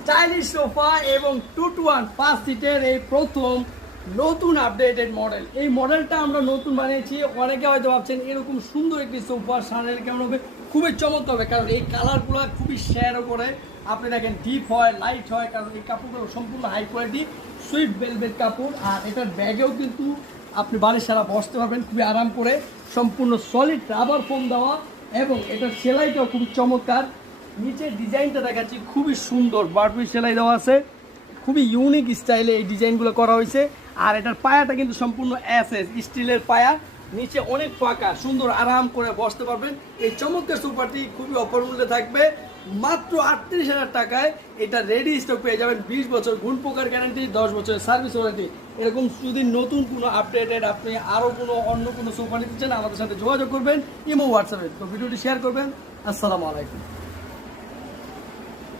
Stylish sofa এবং 2-to-1 5 সিটের এই প্রথম নতুন আপডেটেড মডেল। এই মডেলটা আমরা নতুন বানিয়েছি। অনেকে হয়তো ভাবছেন এরকম সুন্দর একটি সোফা সামনে কেমন হবে, খুবই চমৎকার হবে, কারণ এই কালারগুলো খুবই শেয়ারও করে। আপনি দেখেন ডিপ হয়, লাইট হয়, কারণ এই কাপড়গুলো সম্পূর্ণ হাই কোয়ালিটি সুইট ভেলভেট কাপড়। আর এটার ব্যাগেও কিন্তু আপনি বাড়ির সারা বসতে পারবেন খুবই আরাম করে। সম্পূর্ণ সলিড রাবার ফোম দেওয়া এবং এটার সেলাইটাও খুবই চমৎকার। নিচের ডিজাইনটা দেখাচ্ছি, খুবই সুন্দর বারবি সেলাই দেওয়া আছে, খুবই ইউনিক স্টাইলে এই ডিজাইনগুলো করা হয়েছে। আর এটার পায়াটা কিন্তু সম্পূর্ণ এসএস স্টিলের পায়া, নিচে অনেক ফাঁকা, সুন্দর আরাম করে বসতে পারবেন। এই চমৎকার সোফাটি খুবই অফার মূল্যে থাকবে মাত্র 38,000 টাকায়। এটা রেডি স্টক পেয়ে যাবেন, 20 বছর গুণ পোকার গ্যারান্টি, 10 বছরের সার্ভিস ওয়ারেন্টি। এরকম যদি নতুন কোনো আপডেটেড আপনি আরও কোনো অন্য কোনো সোফা নিতে চান আমাদের সাথে যোগাযোগ করবেন ইমো হোয়াটসঅ্যাপে। তো ভিডিওটি শেয়ার করবেন। আসসালামু আলাইকুম।